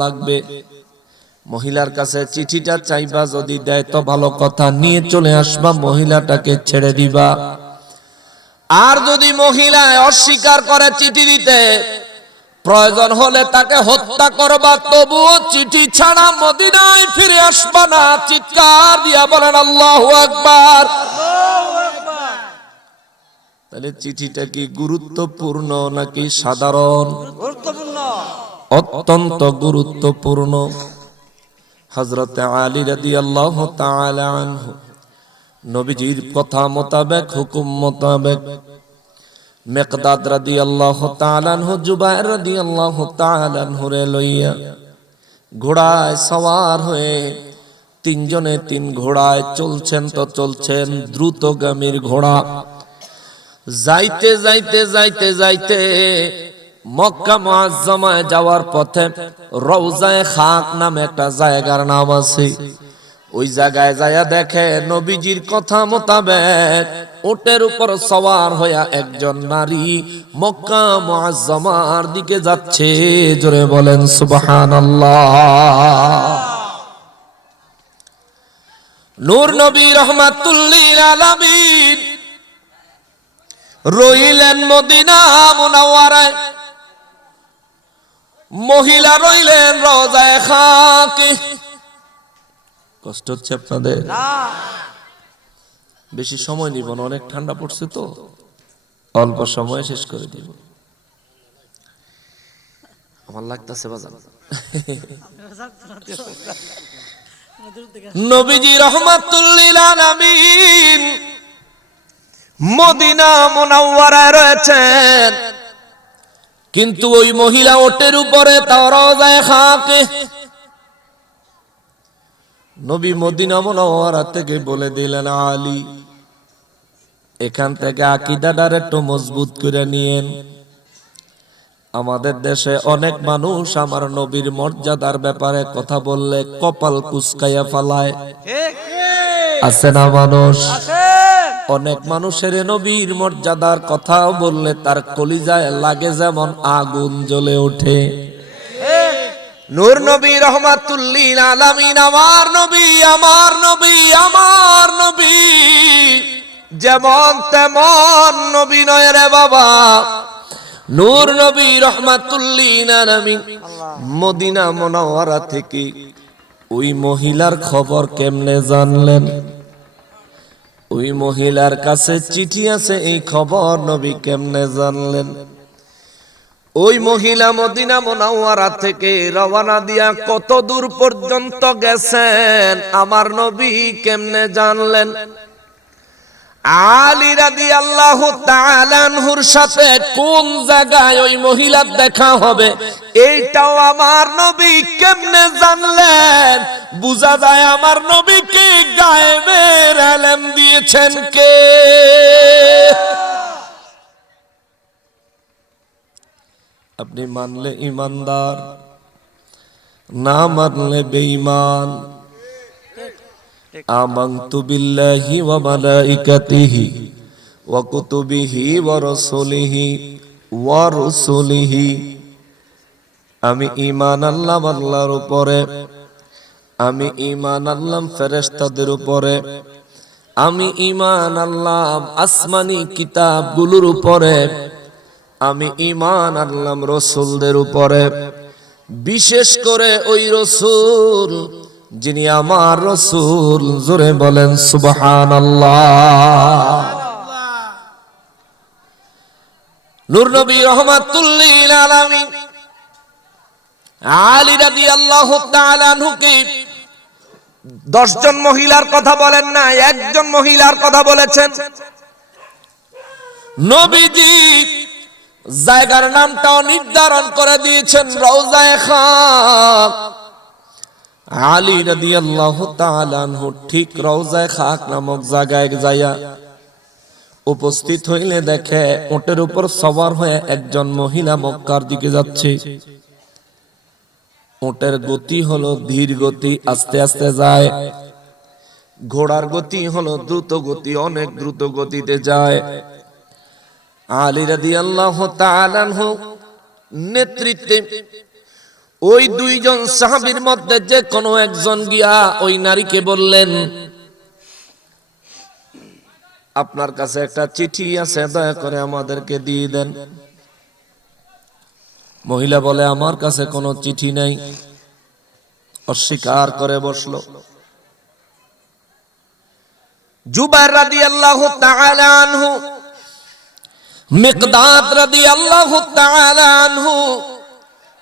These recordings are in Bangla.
লাগবে। মহিলার কাছে চিঠিটা চাইবা, যদি দেয় তো ভালো কথা, নিয়ে চলে আসবা, মহিলাটাকে ছেড়ে দিবা। আর যদি মহিলা অস্বীকার করে চিঠি দিতে, প্রয়োজন হলে তাকে হত্যা করবা, তবুও চিঠি ছাড়া মদিনায় ফিরে আসবা না। চিৎকার দিয়া বলেন আল্লাহু আকবার। তাহলে চিঠিটা কি গুরুত্বপূর্ণ নাকি সাধারণ? গুরুত্বপূর্ণ, অত্যন্ত গুরুত্বপূর্ণ। হযরত আলী রাদিয়াল্লাহু তাআলা আনহু নবীজির কথা মোতাবেক, হুকুম মোতাবেক, মিকদাদ রাদিয়াল্লাহু তাআলা আনহু, জুবাইর রাদিয়াল্লাহু তাআলা আনহুরে লইয়া ঘোড়ায় সওয়ার হয়ে তিনজনে তিন ঘোড়ায় চলছেন। তো চলছেন দ্রুতগামীর ঘোড়া। যাইতে যাইতে যাইতে যাইতে মক্কা মুআজ্জামায় যাওয়ার পথে রওজায়ে খাক নামে একটা জায়গার নাম আছে। ওই জায়গায় যায়া দেখে নবীজির কথা মোতাবেক উটের উপর সওয়ার হইয়া একজন নারী মক্কা মুআজ্জামার দিকে যাচ্ছে। জোরে বলেন সুবহানাল্লাহ। নূর নবী রাহমাতুল লিল আলামিন রইলেন মদিনা মুনাওয়ারায়, মহিলা রইলেন রওজায়ে খাকে। কষ্ট হচ্ছে আপনাদের? বেশি সময় নিব না, অনেক ঠান্ডা পড়ছে তো, অল্প সময়ে শেষ করে দিব। আমার লাগতেছে বাজান। নবীজি রাহমাতুল লিল আলামিন মদিনা মুনাওয়ারায় রয়েছেন, কিন্তু ওই মহিলা ওটের উপরে তাও রওজায়ে খাকে। নবী মদিনা মুনাওয়ারা থেকে বলে দিলেন, আলী এখান থেকে আকীদাটার একটু মজবুত করে নিয়েন। আমাদের দেশে অনেক মানুষ আমার নবীর মর্যাদার ব্যাপারে কথা বললে কপাল কুঁচকাইয়া ফালায়। আছে না মানুষ? অনেক মানুষের নবীর মর্যাদার কথা বললে তার কলিজায় লাগে যেমন আগুন জ্বলে ওঠে। নূর নবী রাহমাতুল লিল আলামিন, আমার নবী, আমার নবী, আমার নবী যেমন তেমন নবী নয় রে বাবা। নূর নবী রাহমাতুল লিল আলামিন মদিনা মুনাওয়ারা থেকে ওই মহিলার খবর কেমনে জানলেন? ওই মহিলার কাছে চিঠি আছে, এই খবর নবী কেমনে জানলেন? ওই মহিলা মদিনা মুনাওয়ারা থেকে রওনা দিয়া কত দূর পর্যন্ত গেছেন আমার নবী কেমনে জানলেন? আলী রাদিয়াল্লাহু তাআলা আনহুর সাথে কোন জায়গায় ওই মহিলার দেখা হবে এইটাও আমার নবী কেমনে জানলেন? বুঝা যায় আমার নবীকে গায়েবের ইলম দিয়েছেন কে? আপনি মানলে ইমানদার, না মানলে বেঈমান। আমানতু বিল্লাহি ওয়া মালাইকাতিহি ওয়া কুতুবিহি ওয়া রাসূলিহি, আমি ঈমান আনলাম আল্লাহর উপরে, আমি ঈমান আনলাম ফেরেশতাদের উপরে, আমি ঈমান আনলাম আসমানি কিতাবগুলোর উপরে, আমি ঈমান আনলাম রাসূলদের উপরে, বিশেষ করে ওই রাসূল যিনি আমার রাসূল। জোরে বলেন সুবহানাল্লাহ। নূর নবী রাহমাতুল লিল আলামিন আলী রাদিয়াল্লাহু তাআলা আনহুকে 10 জন মহিলার কথা বলেন না, একজন মহিলার কথা বলেছেন। নবীজি জায়গার নামটাও নির্ধারণ করে দিয়েছেন, রওজায়ে খাক। আলী রাদিয়াল্লাহু তাআলা আনহু ঠিক রওজায়ে খাক নামক জায়গায় যায়া উপস্থিত হইলে দেখে উটের উপর সওয়ার হয়ে একজন মহিলা মক্কার দিকে যাচ্ছে। উটের গতি হলো ধীর গতি, আস্তে আস্তে যায়। ঘোড়ার গতি হলো দ্রুত গতি, অনেক দ্রুত গতিতে যায়। আলী রাদিয়াল্লাহু তাআলা আনহু নেতৃত্বে ওই দুইজন সাহাবীর মধ্যে যে কোনো একজন গিয়া ওই নারীকে বললেন, আপনার কাছে একটা চিঠি আছে, দয়া করে আমাদেরকে দিয়ে দেন। মহিলা বলে, আমার কাছে কোনো চিঠি নাই, অস্বীকার করে বসলো। জুবাইর রাদিয়াল্লাহু তাআলা আনহু, মিকদাদ রাদিয়াল্লাহু তাআলা আনহু,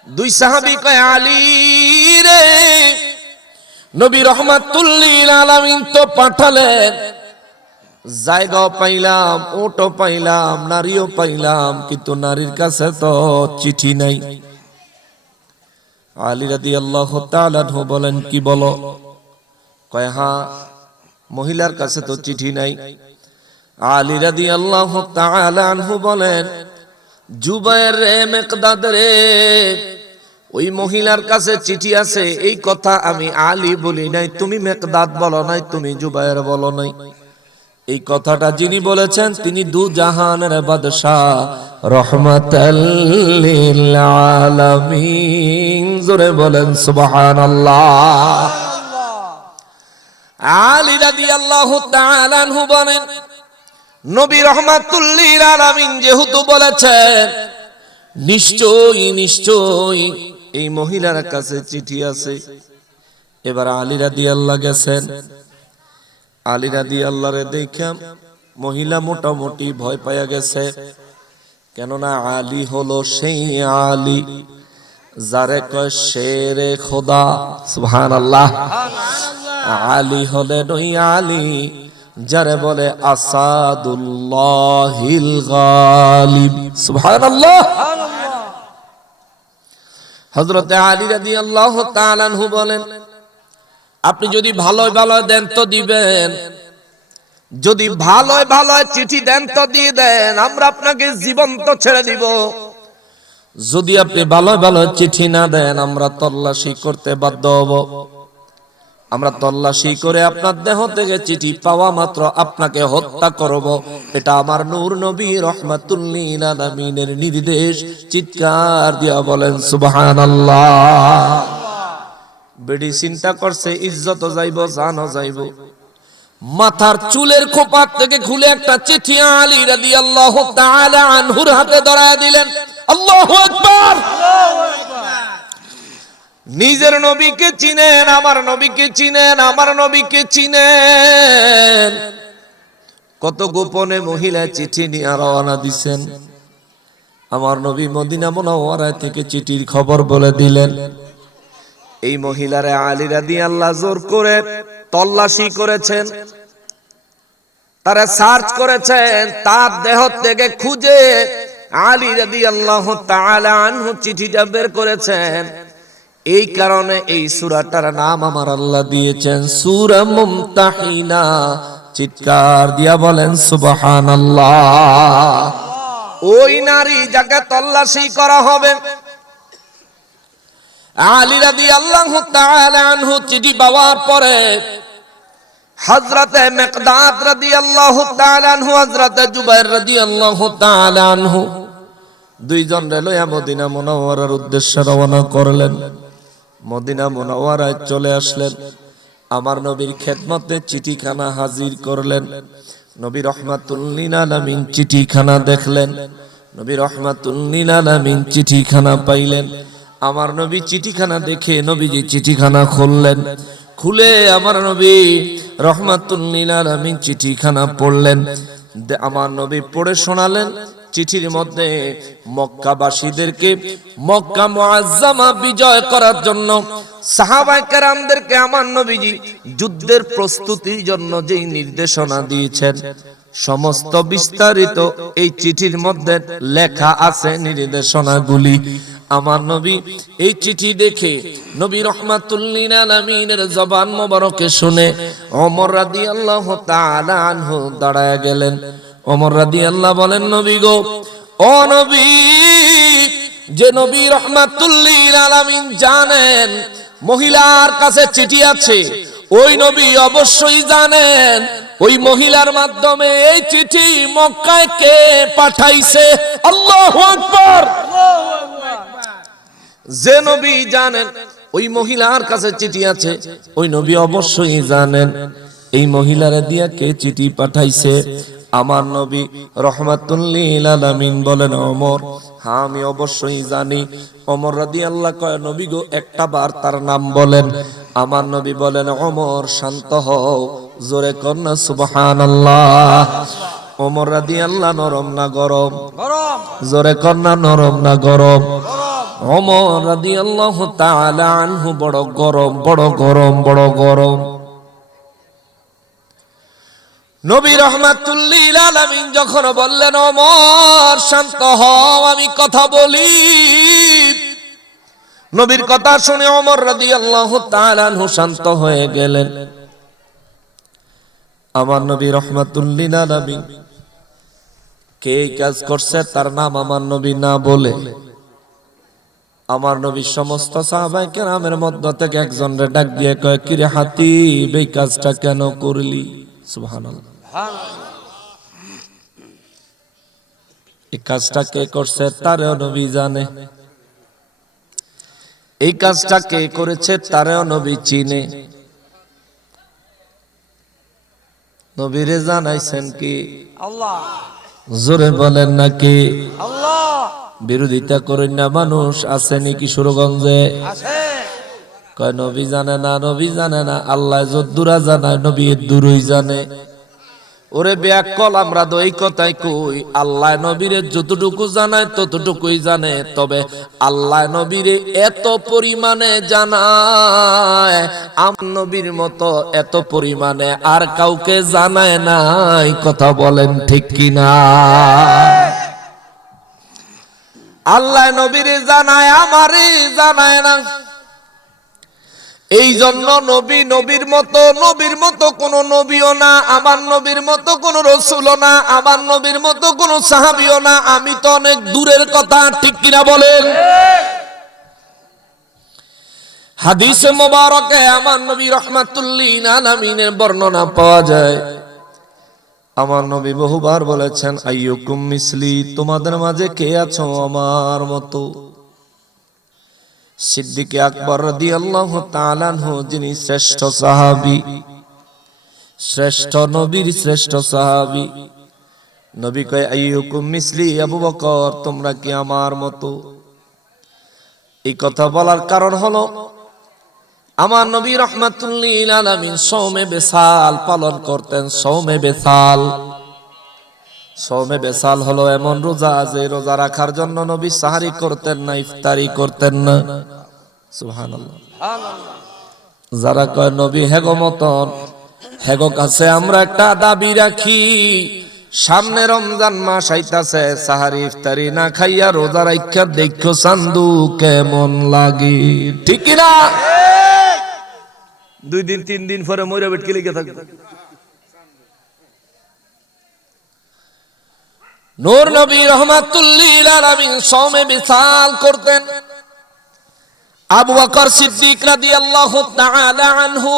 দুই সাহাবী কয়, আলী রে, নবী রাহমাতুল লিল আলামিন তো পাঠালেন, জায়গাও পাইলাম, ওটও পাইলাম, নারীও পাইলাম, কিন্তু নারীর কাছে তো চিঠি নাই। আলী রাদিয়াল্লাহু তাআলা আনহু বলেন, কি বলো? কয়, হ্যাঁ, মহিলার কাছে তো চিঠি নাই। আলী রাদিয়াল্লাহু তাআলা আনহু বলেন, জুবাইর রে, মিকদাদ রে, ওই মহিলার কাছে চিঠি আছে এই কথা আমি আলী বলি নাই, তুমি মিকদাদ বলো নাই, তুমি জুবাইর বলো নাই। এই কথাটা যিনি বলেছেন তিনি দু জাহানের বাদশা, রহমাতাল লিল আলামিন। জোরে বলেন সুবহানাল্লাহ। আলী রাদিয়াল্লাহু তাআলা আনহু বলেন, নবী রাহমাতুল লিল আলামিন যেহেতু বলেছেন, নিশ্চয়ই নিশ্চয়ই এই মহিলার কাছে চিঠি আছে। এবার আলী রাদিয়াল্লাহু গেছেন। আলী রাদিয়াল্লাহু রে দেখা মহিলা মোটামুটি ভয় পাইয়া গেছে, কেননা আলী হলো সেই আলী যারে কয় শেরে খোদা। সুবহানাল্লাহ। আলী হলেন ওই আলী যারে বলে আসাদুল্লাহিল গালিব। সুবহানাল্লাহ। হযরত আলী রাদিয়াল্লাহু তাআলা আনহু বলেন, আপনি যদি ভালোই ভালো দেন তো দিবেন, যদি ভালোই ভালো চিঠি দেন তো দিয়ে দেন, আমরা আপনাকে জীবন্ত ছেড়ে দিব। যদি আপনি ভালোই ভালো চিঠি না দেন, আমরা তল্লাশি করতে বাধ্য হব। আমরা তল্লাশি করে আপনার দেহ থেকে চিঠি পাওয়া মাত্র আপনাকে হত্যা করব। এটা আমার নূর নবী রাহমাতুল লিল আলামিনের নির্দেশ। চিৎকার দিয়া বলেন সুবহানাল্লাহ। বেডি চিন্তা করছে, ইজ্জত যাইব, জানও যাইব। মাথার চুলের খোপা থেকে খুলে একটা চিঠি আলী রাদিয়াল্লাহু তাআলা আনহুর হাতে ধরায় দিলেন। আল্লাহু আকবার। নিজের নবীকে চিনেন, আমার নবীকে চিনেন, আমার নবীকে চিনেন। কত গোপনে মহিলা চিঠি নিয়ে রওনা দিছেন। আমার নবী মদিনা মুনাওয়ারা থেকে চিঠির খবর বলে দিলেন। এই মহিলারে আলী রাদিয়াল্লাহু জোর করে তল্লাশি করেছেন, তারা সার্চ করেছেন, তার দেহ থেকে খুঁজে আলী রাদিয়াল্লাহু তাআলা আনহু চিঠিটা বের করেছেন। এই কারণে এই সূরাটার নাম আমার আল্লাহ দিয়েছেন সূরা মুমতাহিনা। চিৎকার দিয়া বলেন সুবহানাল্লাহ। ওই নারী যাকে তল্লাশি করা হবে, আলী রাদিয়াল্লাহু তাআলা আনহু চিঠি পাওয়ার পরে হযরতে মিকদাদ রাদিয়াল্লাহু তাআলা আনহু, হযরতে জুবাইর রাদিয়াল্লাহু তাআলা আনহু দুইজন লইয়া মদিনা মুনাওয়ারার উদ্দেশ্যে রওনা করলেন। মদিনা মুনাওয়ারায় চলে আসলেন। আমার নবীর খেদমতে চিঠিখানা হাজির করলেন। নবী রাহমাতুল লিল আলামিন চিঠিখানা দেখলেন। নবী রাহমাতুল লিল আলামিন চিঠিখানা পাইলেন। আমার নবী চিঠিখানা দেখে নবীজি চিঠিখানা খুললেন। খুলে আমার নবী রাহমাতুল লিল আলামিন চিঠিখানা পড়লেন। আমার নবী পড়ে শোনালেন। চিঠির মধ্যে মক্কাবাসীদেরকে মক্কা মুআজ্জামা বিজয় করার জন্য সাহাবায়ে কেরামদেরকে আমার নবীজি যুদ্ধের প্রস্তুতির জন্য যেই নির্দেশনা দিয়েছেন, সমস্ত বিস্তারিত এই চিঠির মধ্যে লেখা আছে নির্দেশনাগুলি। আমার নবী এই চিঠি দেখে নবী রাহমাতুল লিল আলামিনের জবান মোবারকে শুনে ওমর রাদিয়াল্লাহু তাআলা আনহু দাঁড়ায় গেলেন। ওমর রাদিয়াল্লাহু বলেন, নবী গো, ও নবী, যে নবী রাহমাতুল লিল আলামিন জানেন মহিলার কাছে চিঠি আছে, ওই নবী অবশ্যই জানেন ওই মহিলার মাধ্যমে এই চিঠি মক্কায় কে পাঠাইছে। আল্লাহু আকবার। যে নবী জানেন ওই মহিলার কাছে চিঠি আছে, ওই নবী অবশ্যই জানেন এই মহিলারে দিয়া কে চিঠি পাঠাইছে। আমার নবী রাহমাতুল লিল আলামিন বলেন ওমর, হ্যাঁ আমি অবশ্যই জানি। ওমর রাদিয়াল্লাহু কয় নবী গো একটা বার তার নাম বলেন। আমার নবী বলেন ওমর শান্ত হও, জোরে কর না সুবহানাল্লাহ। ওমর রাদিয়াল্লাহু নরম না গরম? গরম। জোরে কর না নরম না গরম? ওমর রাদিয়াল্লাহু তাআলা আনহু বড় গরম, বড় গরম, বড় গরম। নবী রাহমাতুল লিল আলামিন যখন বললেন ওমর শান্ত হও আমি কথা বলি, নবীর কথা শুনে ওমর রাদিয়াল্লাহু তাআলা আনহু শান্ত হয়ে গেলেন। আমার নবী রাহমাতুল লিল আলামিন কে কাজ করছে তার নাম আমার নবী না বলে আমার নবী সমস্ত সাহাবায়ে কেরামের মধ্য থেকে একজনরে ডাক দিয়ে কয়, কিরে হাতীব এই কাজটা কেন করলি? সুবহানাল্লাহ। এই কাজটা কে করছে তারও নবী জানে, এই কাজটা কে করেছে তারও নবী চিনে। নবীরে জানাইছেন কি? আল্লাহ। জোরে বলেন নাকি? আল্লাহ। বিরোধিতা করেন না, মানুষ আছে নাকি সুরগঞ্জে? আছে। কয় নবী জানে না, নবী জানে না, আল্লাহ যদ্দুরা জানায় নবী দূরই জানে। ওরে ব্যাকল আমরা তো এই কথাই কই, আল্লাহ নবীরে যতটুকু জানায় ততটুকুই জানে, তবে আল্লাহ নবীরে এত পরিমাণে জানায় আমার নবীর মতো এত পরিমাণে আর কাউকে জানায় নাই। কথা বলেন ঠিক কিনা? আল্লাহ নবীরে জানায়, আমারে জানায় না। এই জন্য নবী নবীর মতো কোন নবীও না, আমার নবীর মতো কোন রাসূলও না, আমার নবীর মতো কোন সাহাবীও না। আমি তো অনেক দূরের কথা, ঠিক কিনা বলেন? হাদিসে মোবারকে আমার নবী রাহমাতুল লিল আলামিনের বর্ণনা পাওয়া যায়। আমার নবী বহুবার বলেছেন, আইয়ুকুম মিসলি, তোমাদের মাঝে কে আছো আমার মতো? সিদ্দিক আকবর রাদিয়াল্লাহু তাআলা আনহু, যিনি শ্রেষ্ঠ সাহাবী, শ্রেষ্ঠ নবীর শ্রেষ্ঠ সাহাবী, নবী কয় আইয়ুকুম মিসলি, আবু বকর তোমরা কি আমার মতো? এই কথা বলার কারণ হলো আমার নবী রাহমাতুল লিল আলামিন সওমে বেসাল পালন করতেন। সওমে বেসাল, সওমে বেসাল হলো এমন রোজা যে রোজা রাখার জন্য নবী সাহারি করতেন না, ইফতারি করতেন না। সুবহানাল্লাহ। যারা কয় নবী হেগো মতন, হেগো কাছে আমরা একটা দাবি রাখি, সামনে রমজান মাস আইতাছে, সাহারি ইফতারি না খাইয়া রোজা রাখা দেখো চান্দু কেমন লাগে, ঠিক কি না? 2 দিন 3 দিন পরে মইরা বেটকে লিখে থাকবে। নূর নবী রাহমাতুল লিল আলামিন সওমে বিসাল করতেন। আবু বকর সিদ্দিক রাদিয়াল্লাহু তাআলা আনহু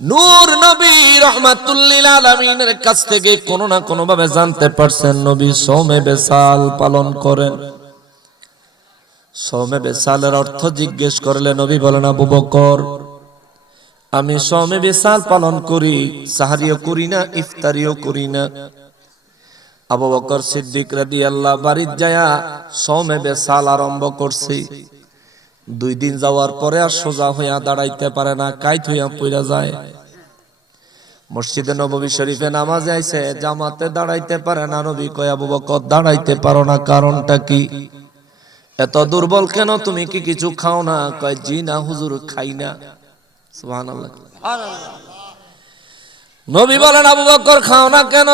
নূর নবী রাহমাতুল লিল আলামিনের কাছ থেকে কোনো না কোনো ভাবে জানতে পারছেন নবী সওমে বিসাল পালন করেন। সওমে বিসালের অর্থ জিজ্ঞেস করলে নবী বলেন, আবু বকর আমি সওমে বিসাল পালন করি, সাহরিও করি না, ইফতারিও করি না। আবু বকর সিদ্দিক রাদিয়াল্লাহু বাড়িতে যায়া সওমে বিসাল আরম্ভ করছে। 2 দিন যাওয়ার পরে আর সোজা হইয়া দাঁড়াইতে পারে না, কাইত হইয়া পইরা যায়। মসজিদে নববী শরীফে নামাজে আইছে, জামাতে দাঁড়াইতে পারে না। নবী কয়, আবু বকর দাঁড়াইতে পারো না, কারণটা কি? এত দুর্বল কেন, তুমি কি কিছু খাও না? কয়, জি না হুজুর, খাই না। সুবহানাল্লাহ। নবী বলেন, আবু বকর খাও না কেন?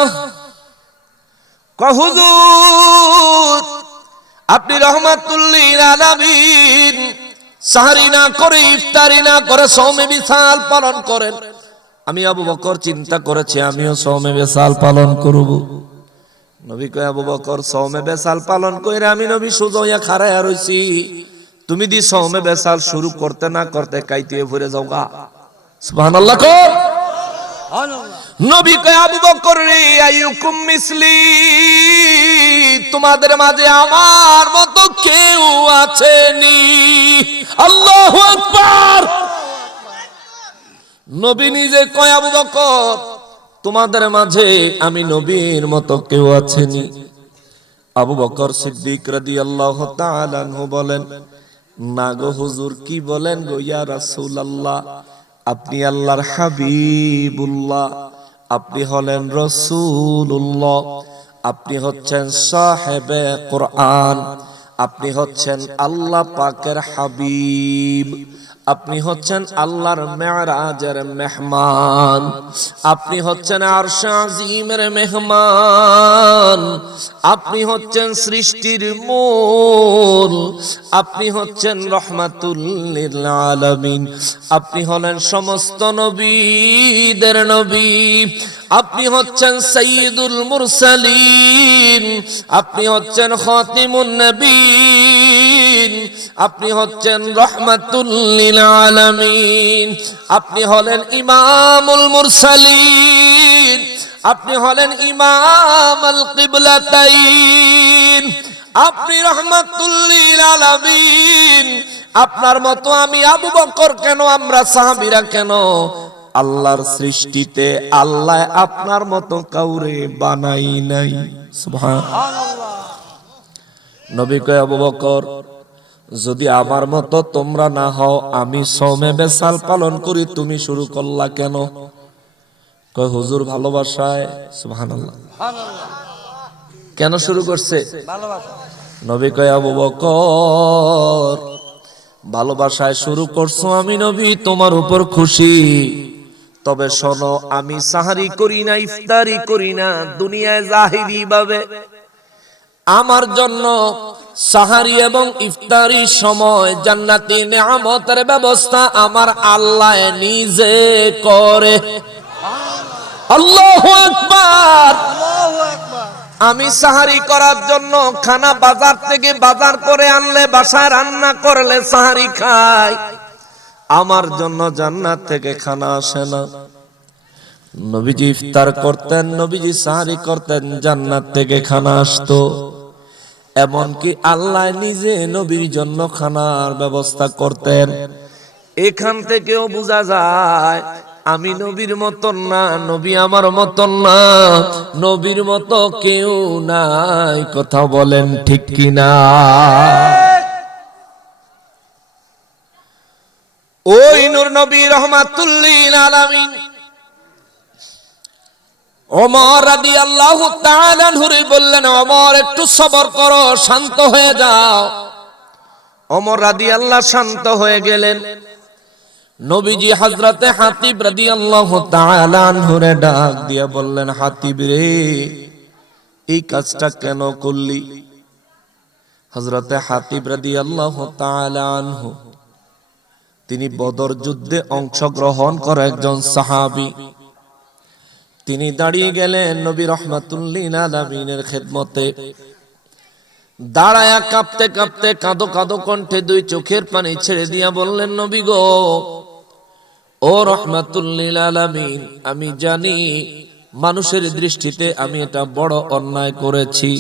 কয়, হুজুর আপনি রাহমাতুল লিল আলামিন সাহরি না করে, ইফতারি না করে সওমে বিসাল পালন করেন। আমি আবু বকর চিন্তা করেছি আমিও সওমে বিসাল পালন করব। নবী কয়, আবু বকর সওমে বিসাল পালন কইরা আমি নবী সোজা হইয়া খাড়ায়া রইছি, তুমি দি সওমে বিসাল শুরু করতে না করতে কাইতে ভরে যাওগা। সুবহানাল্লাহ। কর সুবহানাল্লাহ। নবী কয়, আবু বকর রে আইয়ুকুম মিসলি, তোমাদের মাঝে আমার মতো কেউ আছেনি। আল্লাহু আকবার। নবী নিজে কয়, আবু বকর তোমাদের মাঝে আমি নবীর মতো কেউ আছেনি? আবু বকর সিদ্দিক রাদিয়াল্লাহু তাআলা আনহু বলেন, না গো হুজুর, কি বলেন গো ইয়া রাসূলুল্লাহ, আপনি আল্লাহর হাবিবুল্লাহ, আপনি হলেন রাসূলুল্লাহ, আপনি হচ্ছেন সাহেবে কোরআন, আপনি হচ্ছেন আল্লাহ পাকের হাবিব, আপনি হচ্ছেন আল্লাহর মেরাজের মেহমান, আপনি হচ্ছেন আরশ আজিমের মেহমান, আপনি হচ্ছেন সৃষ্টির মূল, আপনি হচ্ছেন রহমাতুল লিল আলামিন, আপনি হলেন সমস্ত নবীদের নবী, আপনি হচ্ছেন সাইয়্যিদুল মুরসালিন, আপনি হচ্ছেন খাতিমুন নবীন, আপনি হচ্ছেন রহমাতুল লিল আলামিন, আপনি হলেন ইমামুল মুরসালিন, আপনি হলেন ইমামুল কিবলাতাইন, আপনি রহমাতুল লিল আলামিন। আপনার মতো আমি আবু বকর কেন, আমরা সাহাবীরা কেন, আল্লাহর সৃষ্টিতে আল্লাহ আপনার মতো কাউরে বানাই নাই। সুবহানাল্লাহ। নবী কয়, আবু বকর যদি আমার মতো তোমরা না হও, আমি সওমে বেসাল পালন করি, তুমি শুরু করলা কেন? কয় হুজুর ভালোবাসায়। সুবহানাল্লাহ। কেন শুরু করছে? ভালোবাসা। নবী কয়, আবু বকর ভালোবাসায় শুরু করছো, আমি নবী তোমার উপর খুশি, তবে শোনো, আমি সাহারি করি না, ইফতারি করি না দুনিয়ায় জাহিরি ভাবে। আমার জন্য সাহারি এবং ইফতারির সময় জান্নাতি নেয়ামতের ব্যবস্থা আমার আল্লাহ নিজে করে। আল্লাহু আকবার। আমি সাহারি করার জন্য খানা বাজার থেকে বাজার করে আনলে, বাসায় রান্না করলে সাহারি খাই, আমার জন্য জান্নাত থেকে খানা আসে না। নবীজি ইফতার করতেন, নবীজি সাহারি করতেন, জান্নাত থেকে খানা আসতো। এমনকি আল্লাহ নিজে নবীর জন্য খানার ব্যবস্থা করতেন। এখান থেকেও বোঝা যায় আমি নবীর মতন না, নবী আমার মতন না, নবীর মতো কেউ নাই। কথা বলেন ঠিক কিনা? ওই নূর নবী রহমাতুল লিল আলামিন ওমর রাদিয়াল্লাহু তাআলা আনহুরে বললেন, ওমর একটু সবর করো, শান্ত হয়ে যাও। ওমর রাদিয়াল্লাহু শান্ত হয়ে গেলেন। নবীজি হযরতে হাতিব রাদিয়াল্লাহু তাআলা আনহুরে ডাক দিয়া বললেন, হাতিব রে, এই কাজটা কেন করলি? হযরতে হাতিব রাদিয়াল্লাহু তাআলা আনহু তিনি বদর যুদ্ধে অংশগ্রহণ করা একজন সাহাবী। তিনি দাঁড়িয়ে গেলেন নবী রাহমাতুল লিল আলামিনের খেদমতে। দাঁড়ায়া কাঁপতে কাঁপতে কাঁদো কাঁদো কণ্ঠে দুই চোখের পানি ছেড়ে দিয়া বললেন, নবী গো, ও রাহমাতুল লিল আলামিন, আমি জানি মানুষের দৃষ্টিতে আমি এটা বড় অন্যায় করেছি,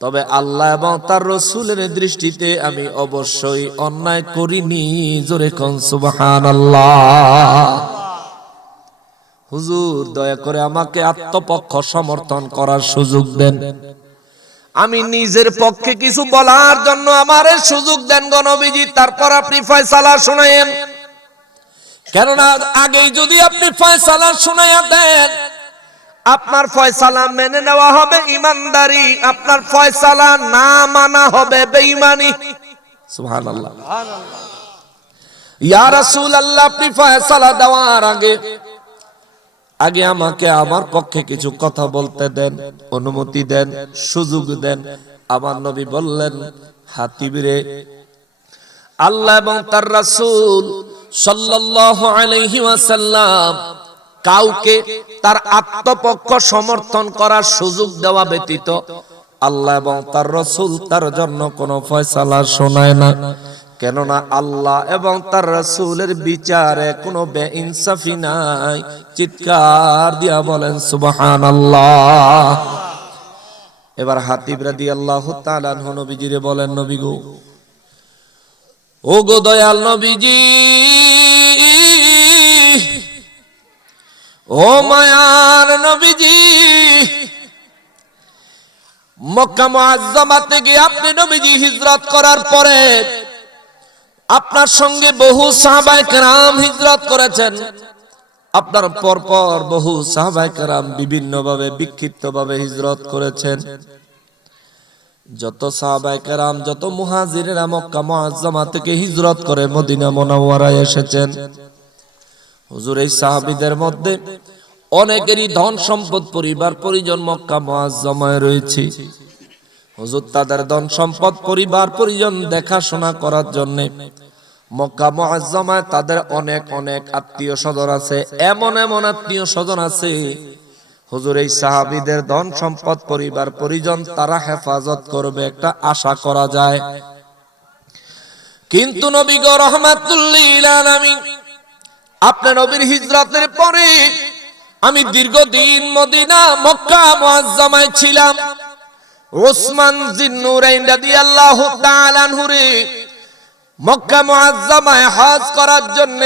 তবে আল্লাহ এবং তার রাসূলের দৃষ্টিতে আমি অবশ্যই অন্যায় করিনি। জোরে কোন সুবহানাল্লাহ। হুজুর দয়া করে আমাকে আত্মপক্ষ সমর্থন করার সুযোগ দেন, আমি নিজের পক্ষে কিছু বলার জন্য আমারে সুযোগ দেন গো নবীজি, তারপর আপনি ফয়সালা শুনায়েন। কেননা আগেই যদি আপনি ফয়সালা শুনাইয়া দেন, আপনার ফয়সালা মেনে নেওয়া হবে ইমানদারি, আপনার ফয়সালা না মানা হবে বেঈমানি। সুবহানাল্লাহ। ইয়া রাসূলুল্লাহ, আপনি ফয়সালা দেওয়ার আগে আমাকে আমার পক্ষে কিছু কথা বলতে দেন, অনুমতি দেন, সুযোগ দেন। আমার নবী বললেন, হাতিব রে, আল্লাহ এবং তার রাসূল সাল্লাল্লাহু আলাইহি ওয়াসাল্লাম কাউকে তার আত্মপক্ষ সমর্থন করার সুযোগ দেওয়া ব্যতীত আল্লাহ এবং তার রাসূল তার জন্য কোনো ফয়সালা শোনায় না। কেননা আল্লাহ এবং তার রাসূলের বিচারে কোনো বেইনসাফি নাই। চিৎকার দিয়া বলেন সুবহানাল্লাহ। এবার হাতিব রাদিয়াল্লাহু তাআলা আনহু নবীজিরে বলেন, নবী গো, ও গো দয়াল নবীজি, ও মায়ার নবীজি, মক্কা মুআজ্জামা থেকে আপনি নবীজি হিজরত করার পরে আপনার সঙ্গে বহু সাহাবায়ে কেরাম হিজরত করেছেন। আপনার পরপর বহু সাহাবায়ে কেরাম বিভিন্নভাবে বিক্ষিপ্তভাবে হিজরত করেছেন। যত সাহাবায়ে কেরাম, যত মুহাজিরেরা মক্কা মুআজ্জামা থেকে হিজরত করে মদিনা মুনাওয়ারায় এসেছেন, হুজুর এই সাহাবীদের মধ্যে অনেকেরই ধন সম্পদ পরিবার পরিজন মক্কা মুআজ্জামায় রয়েছে। হুজুর তাদের ধন সম্পদ পরিবার পরিজন দেখাশোনা করার জন্য মক্কা মুআজ্জামায় তাদের অনেক অনেক আত্মীয় স্বজন আছে, এমন এমন আত্মীয় স্বজন আছে হুজুর এই সাহাবীদের ধন সম্পদ পরিবার পরিজন তারা হেফাজত করবে একটা আশা করা যায়। কিন্তু নবী গো রাহমাতুল লিল আলামিন, আপনি নবীর হিজরতের পরে আমি দীর্ঘদিন মদিনা মক্কা মুআজ্জামায় ছিলাম। উসমান জিন্নুরাইন রাদিয়াল্লাহু তাআলা আনহুরে মক্কা মুআজ্জামায় হজ করার জন্য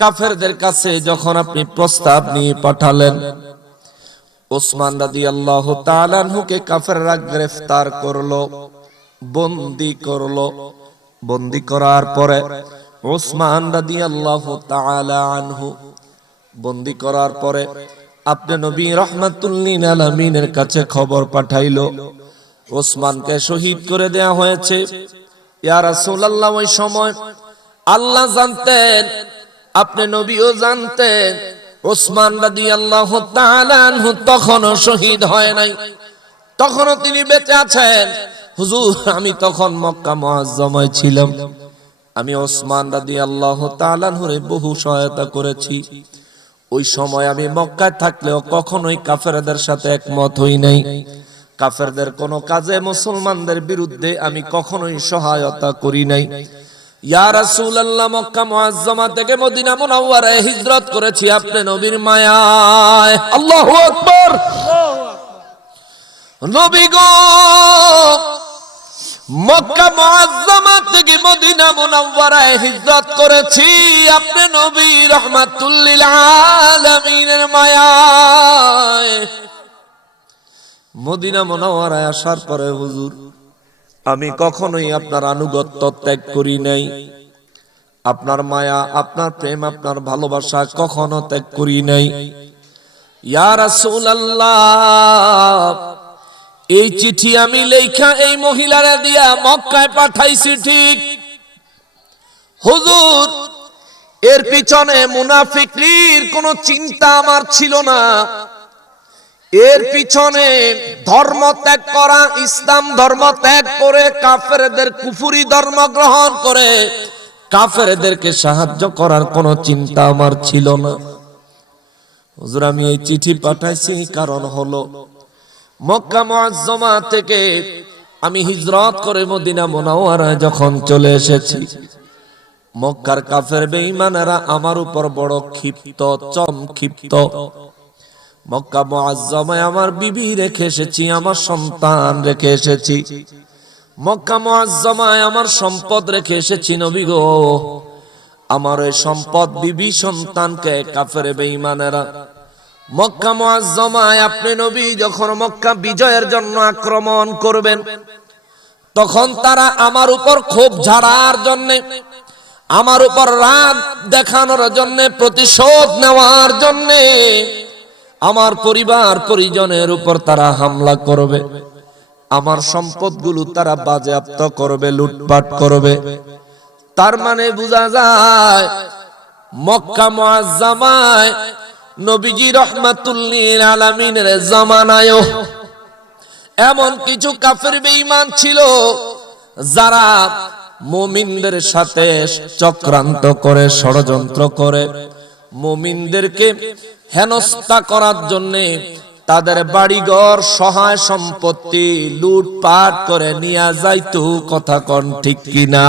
কাফেরদের কাছে যখন আপনি প্রস্তাব নিয়ে পাঠালেন, উসমান রাদিয়াল্লাহু তাআলা আনহুকে কাফেররা গ্রেফতার করলো, বন্দী করলো। বন্দী করার পরে উসমান রাদিয়াল্লাহু তাআলা আনহু বন্দী করার পরে আপনি নবী রাহমাতুল লিল আলামিনের কাছে খবর পাঠাইলো ওসমানকে শহীদ করে দেয়া হয়েছে। ইয়া রাসূলুল্লাহ, ওই সময় আল্লাহ জানতেন, আপনি নবীও জানতেন, ওসমান রাদিয়াল্লাহু তাআলা আনহু তখনও শহীদ হয় নাই, তখনও তিনি বেঁচে আছেন। হুজুর, আমি তখন মক্কা মুআজ্জামায় ছিলাম, আমি ওসমান রাদিয়াল্লাহু তাআলা আনহুরে বহু সহায়তা করেছি। ওই সময় আমি মক্কায় থাকলেও কখনোই কাফেরদের সাথে একমত হই নাই। কাফেরদের কোন কাজে মুসলমানদের বিরুদ্ধে আমি কখনোই সহায়তা করি নাই। ইয়া রাসূলুল্লাহ, মক্কা মুআজ্জামা থেকে মদিনা মুনাওয়ারায় হিজরত করেছি আপনি নবীর মায়ায়। আল্লাহু আকবার। নবী গো, মক্কা মুআজ্জামা থেকে মদিনা মুনাওয়ারায় হিজরত করেছি আপনি নবী রাহমাতুল লিল আলামিনের মায়ায়। মদিনা মুনাওয়ারায় আসার পরে হুজুর আমি কখনোই আপনার আনুগত্য ত্যাগ করি নাই, আপনার মায়া, আপনার প্রেম, আপনার ভালোবাসা কখনো ত্যাগ করি নাই। ইয়া রাসূলুল্লাহ, এই চিঠি আমি লেখা এই মহিলারে দিয়া মক্কায় পাঠাইছি ঠিক, হুজুর এর পিছনে মুনাফিকীর কোনো চিন্তা আমার ছিল না। এর পিছনে ধর্ম ত্যাগ করা, ইসলাম ধর্ম ত্যাগ করে কাফেরদের কুফরি ধর্ম গ্রহণ করে কাফেরদেরকে সাহায্য করার কোনো চিন্তা আমার ছিল না। হুজুর, আমি এই চিঠি পাঠাইছি কারণ হলো মক্কা মুআজ্জামা থেকে আমি হিজরত করে মদিনা মুনাওয়ারায় যখন চলে এসেছি, মক্কার কাফের বেঈমানেরা আমার উপর বড় ক্ষিপ্ত, চমক্ষিপ্ত। মক্কা মুআজ্জামায় আমার বিবি রেখে এসেছি, আমার সন্তান রেখে এসেছি, মক্কা মুআজ্জামায় আমার সম্পদ রেখে এসেছি। নবী গো, আমার এই সম্পদ, বিবি, সন্তানকে কাফের বেঈমানেরা মক্কা মুআজ্জামায় আপনি নবী যখন মক্কা বিজয়ের জন্য আক্রমণ করবেন, তখন তারা আমার উপর ক্ষোভ ঝাড়ার জন্য, আমার উপর রাগ দেখানোর জন্য, প্রতিশোধ নেওয়ার জন্য আমার পরিবার পরিজনের উপর তারা হামলা করবে, আমার সম্পদগুলো তারা বাজেয়াপ্ত করবে, লুটপাট করবে। তার মানে বোঝা যায় মক্কা মুআজ্জামায় নবীজি রাহমাতুল লিল আলামিনের জামানায়ও এমন কিছু কাফের বেঈমান ছিল যারা মুমিনদের সাথে চক্রান্ত করে, ষড়যন্ত্র করে মুমিনদেরকে হেনস্থা করার জন্য তাদের বাড়িঘর, সহায় সম্পত্তি লুটপাট করে নিয়ে যাইতো। কথা কোন ঠিক কিনা?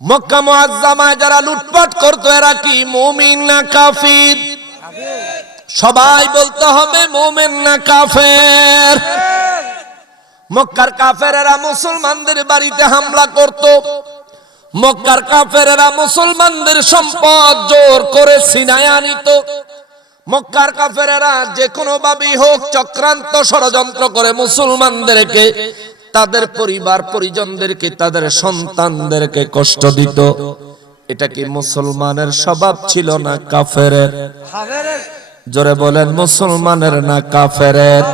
মক্কা মুআজ্জামায় যারা লুটপাট করতো এরা কি মুমিন না কাফির? সবাই বলতে হবে মুমিন না কাফের। মক্কার কাফেরেরা মুসলমানদের বাড়িতে হামলা করত, মক্কার কাফেরেরা মুসলমানদের সম্পদ জোর করে ছিনায় আনিত। মক্কার কাফেরেরা যে কোনো ভাবেই হোক চক্রান্ত ষড়যন্ত্র করে মুসলমানদেরকে, তাদের পরিবার পরিজনদেরকে, তাদের সন্তানদেরকে কষ্ট দিত। এটা কি মুসলমানের স্বভাব ছিল না কাফেরের? জোরে বলেন, মুসলমানের না কাফেরের?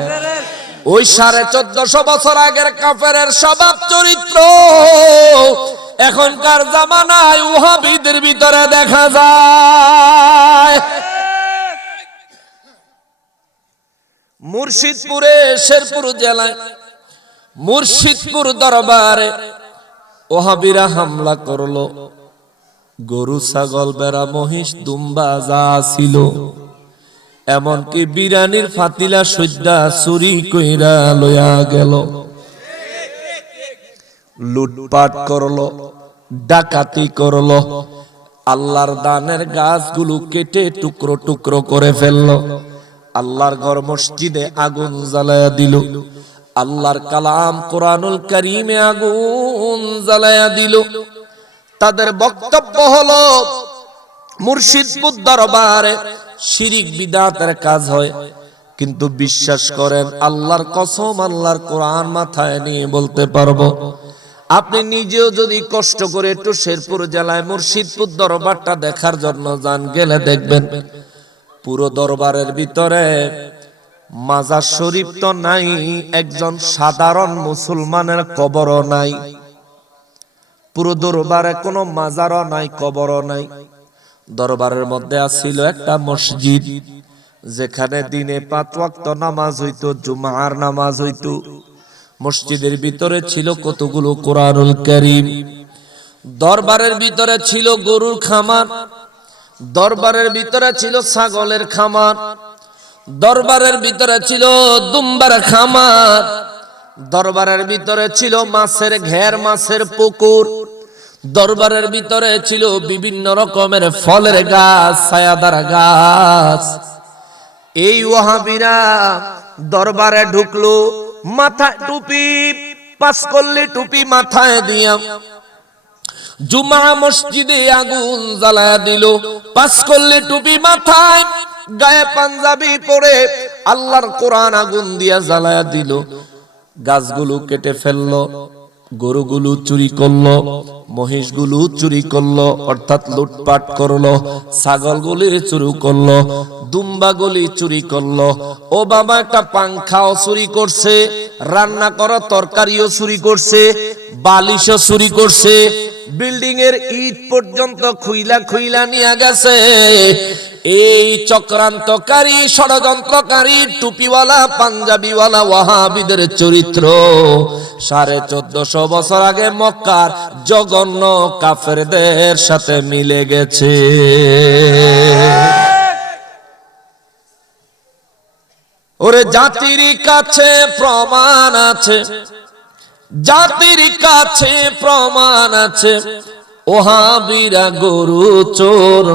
ওই 1450 বছর আগের কাফেরের স্বভাব চরিত্র এখনকার জামানায় ওহাবীদের ভিতরে দেখা যায়। মুর্শিদপুরে, শেরপুর জেলায় মুর্শিদপুর দরবারে ওহাবীরা হামলা করলো। গরু, ছাগল, বেড়া, মহিষ, দুম্বা যা ছিল, এমনকি বিরানির ফাতিলা সজ্জা চুরি কইরা লইয়া গেল। লুটপাট করলো, ডাকাতি করলো, আল্লাহর দানের গাছগুলো কেটে টুকরো টুকরো করে ফেললো। আল্লাহর ঘর মসজিদে আগুন জ্বালায়া দিল, আল্লাহর কালাম কোরআনুল কারীমে আগুন জ্বালায়া দিল। তাদের বক্তব্য হলো মুর্শিদপুর দরবারে শিরিক বিদআতের কাজ হয়। কিন্তু বিশ্বাস করেন, আল্লাহর কসম, আল্লাহর কোরআন মাথায় নিয়ে বলতে পারবো, আপনি নিজেও যদি কষ্ট করে একটু শেরপুর জেলায় মুর্শিদপুর দরবারটা দেখার জন্য যান, গেলে দেখবেন পুরো দরবারের ভিতরে মাজার শরীফ তো নাই, একজন সাধারণ মুসলমানের কবরও নাই। পুরো দরবারে কোনো মাজারও নাই, কবরও নাই। দরবারের মধ্যে আছিল একটা মসজিদ, যেখানে দিনে 5 ওয়াক্ত নামাজ হইতো, জুমার নামাজ হইতো। মসজিদের ভিতরে ছিল কতগুলো কোরআনুল কারীম। দরবারের ভিতরে ছিল গরুর খামার, দরবারের ভিতরে ছিল ছাগলের খামার, দরবারের ভিতরে ছিল দুম্বার খামার, দরবারের ভিতরে ছিল মাছের ঘের, মাছের পুকুর, দরবারের ভিতরে ছিল বিভিন্ন রকমের ফলের গাছ, ছায়াদার গাছ। এই ওয়াহাবীরা দরবারে ঢুকলো, মাথায় টুপি, 5 কল্লি টুপি মাথায় দিয়া জুমা মসজিদে আগুন জ্বালায়া দিল। 5 কল্লি টুপি মাথায়, গায়ে পাঞ্জাবি পরে আল্লাহর কোরআন আগুন দিয়া জ্বালায়া দিল। গাছগুলো কেটে ফেললো, গরুগুলো চুরি করলো, মহিষগুলো চুরি করলো, অর্থাৎ লুটপাট করলো, ছাগলগুলি চুরি করলো, দুম্বাগুলি চুরি করলো। ও বাবা, একটা পাংখাও চুরি করছে, রান্না করা তরকারিও চুরি করছে, বালিশও চুরি করছে, বিল্ডিং এর ইট পর্যন্ত খুইলা খুইলা নিয়ে গেছে। এই চক্রান্তকারী, ষড়যন্ত্রকারী, টুপিওয়ালা, পাঞ্জাবিওয়ালা ওয়াহাবীদের চরিত্র 1450 বছর আগে মক্কার জঘন্য কাফেরদের সাথে মিলে গেছে। ওরে জাতির কাছে প্রমাণ আছে, জাতির কাছে প্রমাণ আছে, ওহাবীরা গরু চোর,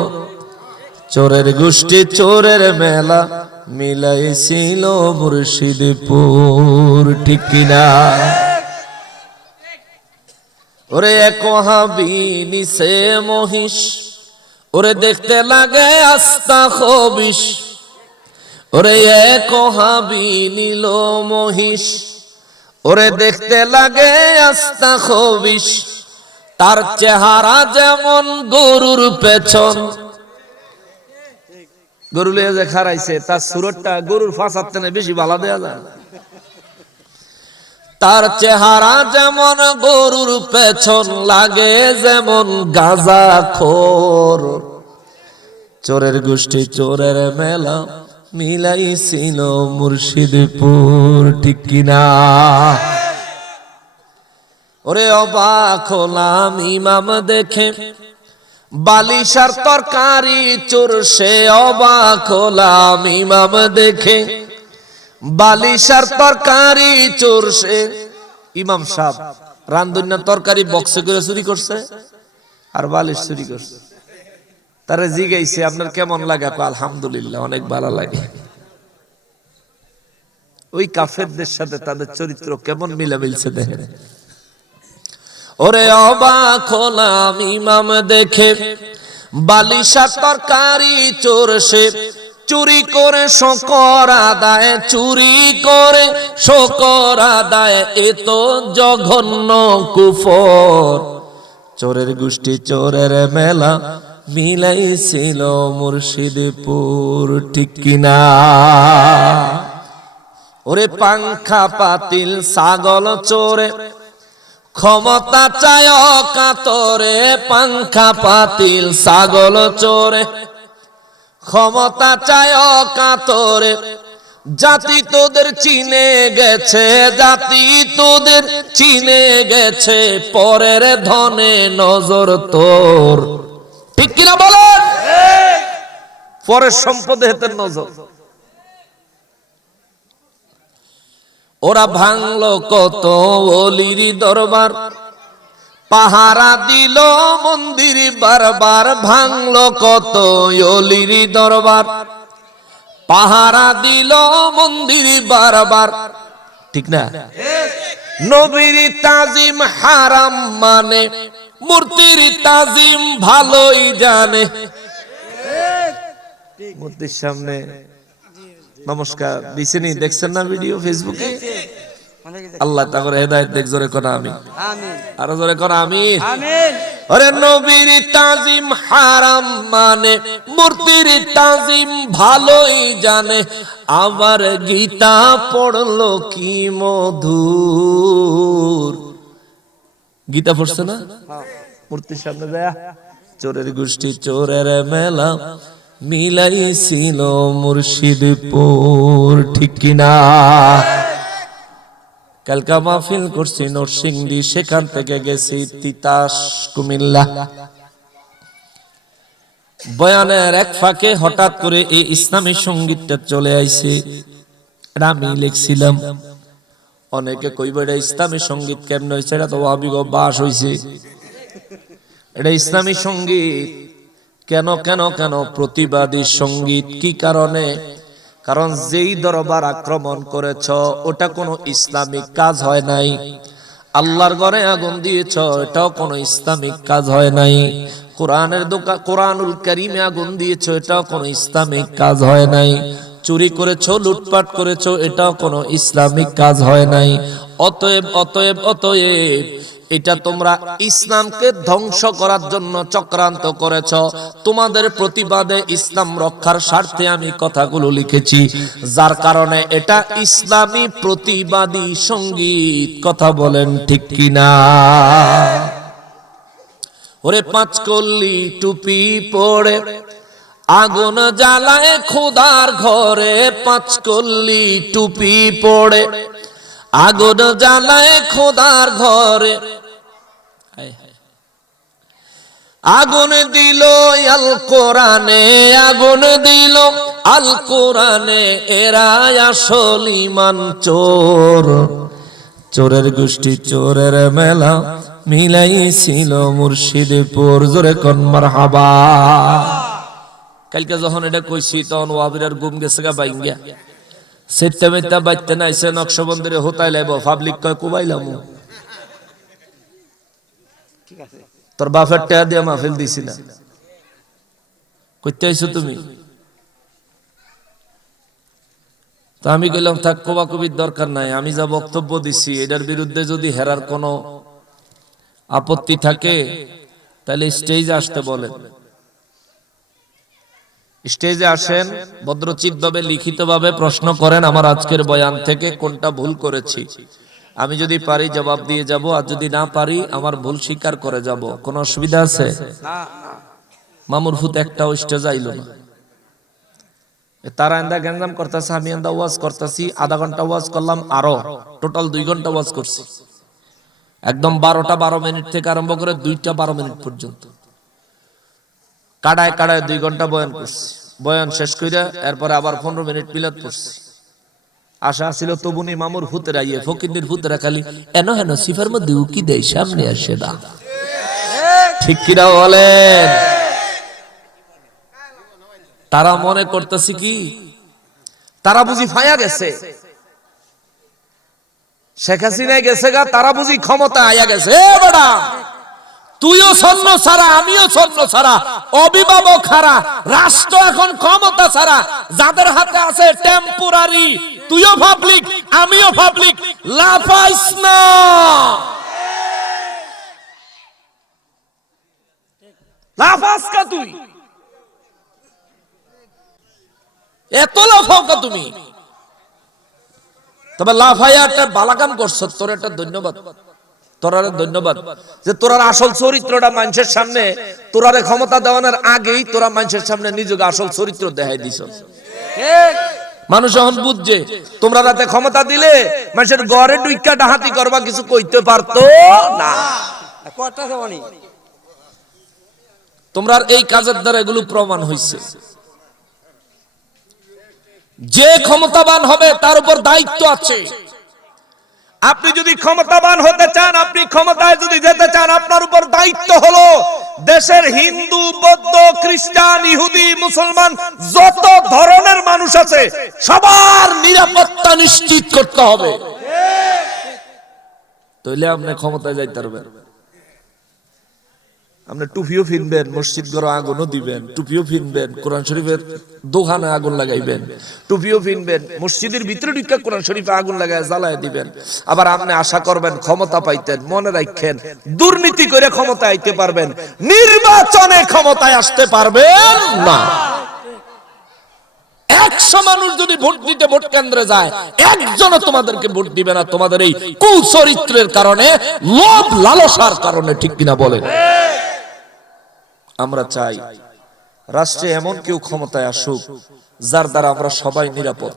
চোরের গোষ্ঠী, চোরের মেলা মিলাইছিল মুর্শিদপুর, ঠিক কিনা? ওরে এক ওহাবী নিছে মহিষ, ওরে দেখতে লাগে আস্তা খবিশ। ওরে এক ওহাবী নিল মহিষ, ওরে দেখতে লাগে আস্তা খবিশ। তার চেহারা যেমন গরুর পেছন, গরু লিয়ে যে খারাইছে, তার সুরতটা গরুর ফাঁসার থেকে বেশি ভালো দেয়া যায়। তার চেহারা যেমন গরুর পেছন, লাগে যেমন গাঁজাখোর। চোরের গোষ্ঠী, চোরের মেলা মিলাইছিল মুর্শিদপুর, ঠিক কিনা? ওরে অবাক হলাম ইমাম দেখে, বালিশার তরকারি চুরছে। অবাক হলাম ইমাম দেখে, বালিশার তরকারি চুরছে। ইমাম সাহেব রান্ধুনার তরকারি বক্সে করে চুরি করছে আর বালিশ চুরি করছে। তারা জিজ্ঞাসা আপনার কেমন লাগে? আলহামদুলিল্লাহ, অনেক ভালো লাগে। ওই কাফেরদের সাথে তাদের চরিত্র কেমন মিলামিলছে দেখেন। ওরে অবাক হলাম ইমাম দেখে, বালিশা তরকারি চোর সে, চুরি করে শোকর আদায়, চুরি করে শোকর আদায়, এ তো জঘন্য কুফর। চোরের গোষ্ঠী চোরের মেলা মিলাইছিল মুর্শিদপুর, ঠিক কিনা? ওরে পাংখা পাতিল ছাগল চোরে, ক্ষমতা চায় কাতরে, পাংখা পাতিল ছাগল চোরে, ক্ষমতা চায় কাতরে। জাতি তোদের চিনে গেছে, জাতি তোদের চিনে গেছে, পরের ধনে নজর তোর, ঠিক কিনা বলেন? পরের সম্পদে হেতের নজর। ওরা ভাঙলো কত ওলির দরবার, পাহারা দিল মন্দির বারবার। ভাঙলো কত ওলির দরবার, পাহারা দিল মন্দির বারবার, ঠিক না? নবীর তাজিম হারাম মানে, মূর্তির তাজিম ভালোই জানে। মূর্তির সামনে নমস্কার দিছেনি, দেখছেন না ভিডিও ফেসবুকে? আল্লাহ তাআলা হেদায়েত দেখ, জোরে কোন আমিন। আরো জোরে কোন আমিন। আরে নবীর তাজিম হারাম মানে, মূর্তির তাজিম ভালোই জানে। আবার গীতা পড়লো কি মধুর। গীতা পড়ছে না? মূর্তির সামনে যায়, চোরের গোষ্ঠী চোরের মেলা মিলাইছিল মুর্শিদপুর, ঠিক কিনা? কালকা মাহফিল করছি নরসিংদী, সেখান থেকে গেছি তিতাস কুমিল্লা। বয়ানের এক ফাঁকে হঠাৎ করে এই ইসলামী সঙ্গীতটা চলে আইছে। এটা আমি লিখছিলাম। অনেকে কইবে এটা ইসলামী সঙ্গীত কেমনে হয়েছে, এটা তো ওয়াহাবি বাস হয়েছে। এটা ইসলামী সঙ্গীত কেন কেন কেন প্রতিবাদী সঙ্গীত? কি কারণে? কারণ যেই দরবার আক্রমণ করেছ ওটা কোনো ইসলামিক কাজ হয় নাই। আল্লাহর ঘরে আগুন দিয়েছ, এটাও কোনো ইসলামিক কাজ হয় নাই। কোরআনের দোকান কোরআনুল কারীমে আগুন দিয়েছ, এটাও কোনো ইসলামিক কাজ হয় নাই। চুরি করেছ, লুটপাট করেছ, এটাও কোনো ইসলামিক কাজ হয় নাই। অতএব অতএব অতএব এটা তোমরা ইসলামকে ধ্বংস করার জন্য চক্রান্ত করেছ। তোমাদের প্রতিবাদে ইসলাম রক্ষার স্বার্থে আমি কথাগুলো লিখেছি, যার কারণে এটা ইসলামী প্রতিবাদী সঙ্গীত। কথা বলেন ঠিক কিনা? ওরে পাঁচকল্লি টুপি পড়ে আগুন জ্বালায় খোদার ঘরে, পাঁচকল্লি টুপি পড়ে আগুন জ্বালায় খোদার ঘরে। আগুন দিল আল কোরআনে, আগুন দিল আল কোরআনে, এরা আসল ঈমান চোর। চোরের গোষ্ঠী চোরের মেলা মিলাইছিল মুর্শিদপুর, জোরে কোন মারহাবা। কালকে যখন এটা কইছি তখন ওয়াবিরার ঘুম গেছে গা বাইঙ্গা, সেটা মেটা বাইতে নাইছে নকশবন্দিরে হতাই লাইব। পাবলিক কয় কুবাইলাম, তোর বাপের টাকা দিয়ে মাহফিল দিছি না, কইতে আইছো তুমি? তো আমি কইলাম থাক, কোবাকুবির দরকার নাই, আমি যা বক্তব্য দিছি এটার বিরুদ্ধে যদি হেরার কোনো আপত্তি থাকে তাহলে স্টেজে আসতে বলেন। স্টেজে আসেন, ভদ্রচিত্তভাবে লিখিতভাবে প্রশ্ন করেন আমার আজকের বয়ান থেকে কোনটা ভুল করেছি। আমি যদি পারি জবাব দিয়ে যাব, আর যদি না পারি আমার ভুল স্বীকার করে যাব। কোনো অসুবিধা আছে? মামুর ফুত একটা স্টেজ আইলো না, তারা এন্দা গ্যাঞ্জাম করতেছে, আমি এন্দা ওয়াজ করতেছি। আধা ঘন্টা ওয়াজ করলাম, আরো টোটাল 2 ঘন্টা ওয়াজ করছি। একদম 12টা 12 মিনিট থেকে আরম্ভ করে 2টা 12 মিনিট পর্যন্ত কাড়ায় কাড়ায় 2 ঘন্টা বয়ান করছি। বয়ান শেষ কইরা এরপরে আবার 15 মিনিট মিলাদ পড়ছি। আশা ছিল তবুনি মামুর ভূতেরা ইয়ে ফকিন্দির ভূতেরা খালি এন হেন সিফার মধ্যে উকি দেয়, সামনে আসে না, ঠিক কিনা বলেন? তারা মনে করতেছে কি তারা বুঝি ফায়া গেছে, শেখ হাসিনা গেছে গা, তারা বুঝি ক্ষমতা আয়া গেছে। এ বেটা, তুইও ছন্ন ছাড়া, আমিও ছন্ন ছাড়া, অভিভাবক ছাড়া, রাষ্ট্র এখন ক্ষমতা ছাড়া, যাদের হাতে আছে টেম্পোরারি, তুইও পাবলিক আমিও পাবলিক, লাফাইস না। লাফাস কা তুই, এত লাফাও কা তুমি? তবে লাফাইয়া একটা বালাকাম করছো, তোর একটা ধন্যবাদ, তোরারে ধন্যবাদ যে তোরার আসল চরিত্রটা মানুষের সামনে, তোরারে ক্ষমতা দেওয়ানোর আগেই তোরা মানুষের সামনে নিজেকে আসল চরিত্র দেখাই দিছ। মানুষ এখন বুঝছে তোমরা রাতে ক্ষমতা দিলে মানুষের ঘরে ডুইকা ডাহাতি করবা, কিছু কইতে পারতো না। তোমরা এই কাজের দ্বারা এগুলো প্রমাণ হয়েছে। যে ক্ষমতাবান হবে তার উপর দায়িত্ব আছে। আপনি যদি ক্ষমতাবান হতে চান, আপনি ক্ষমতায় যদি যেতে চান, আপনার উপর দায়িত্ব হলো দেশের হিন্দু, বৌদ্ধ, খ্রিস্টান, ইহুদি, মুসলমান যত ধরনের মানুষ আছে সবার নিরাপত্তা নিশ্চিত করতে হবে। তাহলে আপনি ক্ষমতায় যাইতে পারবেন। আপনি টুপিও ফিনবেন, মসজিদ ঘরে আগুনও দিবেন, টুপিও ফিনবেন, কোরআন শরীফের দোকানে আগুন লাগাইবেন, টুপিও ফিনবেন, মসজিদের ভিতরে ঢুকে কোরআন শরীফে আগুন লাগায় জ্বালায় দিবেন। আবার আপনি আশা করবেন ক্ষমতা পাইতেন। মনে রাখেন, দুর্নীতি করে ক্ষমতা আইতে পারবেন, নির্বাচনে ক্ষমতায় আসতে পারবেন না। 100 মানুষ যদি ভোট দিতে ভোট কেন্দ্রে যায়, একজনও তোমাদেরকে ভোট দিবে না, তোমাদের এই কুচরিত্রের কারণে, লোভ লালসার কারণে। ঠিক কিনা বলেন? আমরা চাই রাষ্ট্রে এমন কেউ ক্ষমতায় আসুক যার দ্বারা আমরা সবাই নিরাপদ।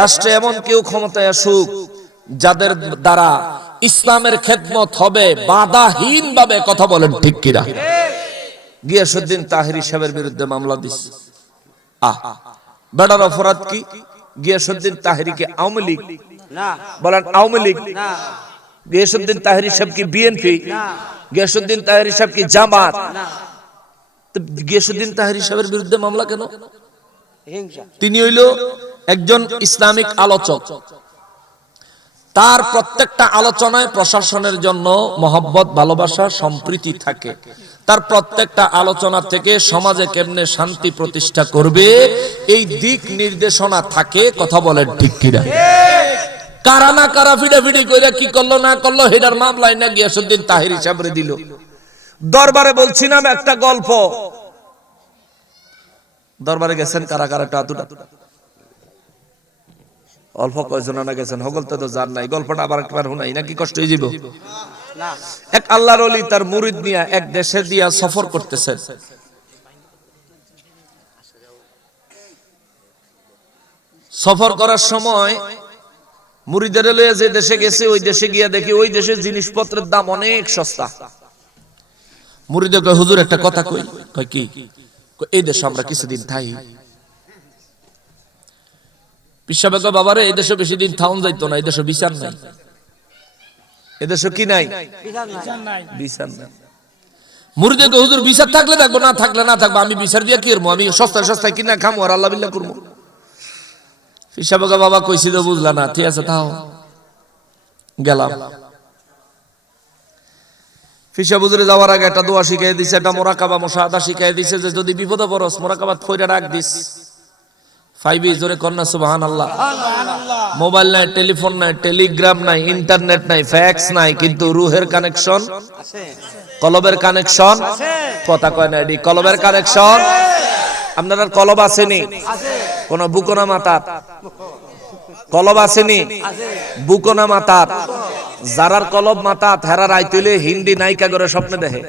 রাষ্ট্রে এমন কেউ ক্ষমতায় আসুক যাদের দ্বারা ইসলামের খেদমত হবে বাধাহীন ভাবে। কথা বলেন ঠিক কিনা? গিয়াসউদ্দিন তাহেরি সাহেবের বিরুদ্ধে মামলা দিচ্ছে। বেটার অপরাধ কি? গিয়াসউদ্দিন তাহেরিকে আওয়ামী লীগ না বলেন, আওয়ামী লীগ না। গিয়াসউদ্দিন তাহেরি সাহেব কি বিএনপি না। গিয়াসউদ্দিন তাহেরি সাহেব কি জামাত না। গিয়াসউদ্দিন তাহেরি সাহেবের বিরুদ্ধে মামলা কেন? তিনি হইল একজন ইসলামিক আলোচক। তার প্রত্যেকটা আলোচনায় প্রশাসনের জন্য মহব্বত, ভালোবাসা, সম্প্রীতি থাকে। তার প্রত্যেকটা আলোচনা থেকে সমাজে কেমনে শান্তি প্রতিষ্ঠা করবে এই দিক নির্দেশনা থাকে। কথা বলেন ঠিক কিনা? কারা না কারা ফিডাফিডি কইরা কি করলো না করলো হেডার মামলায় না গিয়াসউদ্দিন তাহেরি সাহেবরে দিল। দরবারে বলছিলাম একটা গল্প, দরবারে গেছেন কারা কারা? টাতুটা অল্প কয়জন না গেছেন, হগলতে তো জান নাই। গল্পটা আবার একবার শুনাই নাকি কষ্ট হয়ে যাব? এক আল্লাহর ওলি তার মুরিদ নিয়ে এক দেশে দিয়া সফর করতেছেন। সফর করার সময় মুরিদের লয়ে যে দেশে গেছে, ওই দেশে গিয়া দেখি ওই দেশের জিনিসপত্রের দাম অনেক সস্তা। মুরিদে কয়, হুজুর একটা কথা কই। কয় কি? এই দেশে আমরা কিছুদিন থাই। পিসাবে কয়, বাবারে এই দেশে বেশি দিন থাউন যাইতো না, এই দেশে বিচার নাই। এদেশে কি নাই? বিচার নাই। মুরিদে কয়, হুজুর বিচার থাকলে থাকবো, না থাকলে না থাকবো, আমি বিচার দিয়া কি করবো? আমি সস্তায় সস্তায় কিনা খামো আর আল্লাহ বিল্লাহ করবো। পিসাবে কয়, বাবা কইছি তো বুঝলা না, ঠিক আছে থাও। গেলাম। ফিসা বুজুরে যাওয়ার আগে একটা দোয়া শিখাই দিছে, একটা মোরাকাবা মুশাহাদা শিখাই দিছে যে যদি বিপদে পড়স মোরাকাবাত কইরা রাখ দিস। 5 জোরে কন্না সুবহানাল্লাহ। মোবাইল নাই, টেলিফোন নাই, টেলিগ্রাম নাই, ইন্টারনেট নাই, ফ্যাক্স নাই, কিন্তু রুহের কানেকশন আছে, কলবের কানেকশন আছে। কথা কয় না, এডি কলবের কানেকশন। আপনার কলব আসেনি? কোন বুকনা মাতার কলব আসেনি? বুকনা মাতার যারার কলব মাতা হেরা রাইতলে হিন্দি নায়িকা করে স্বপ্নে দেখে।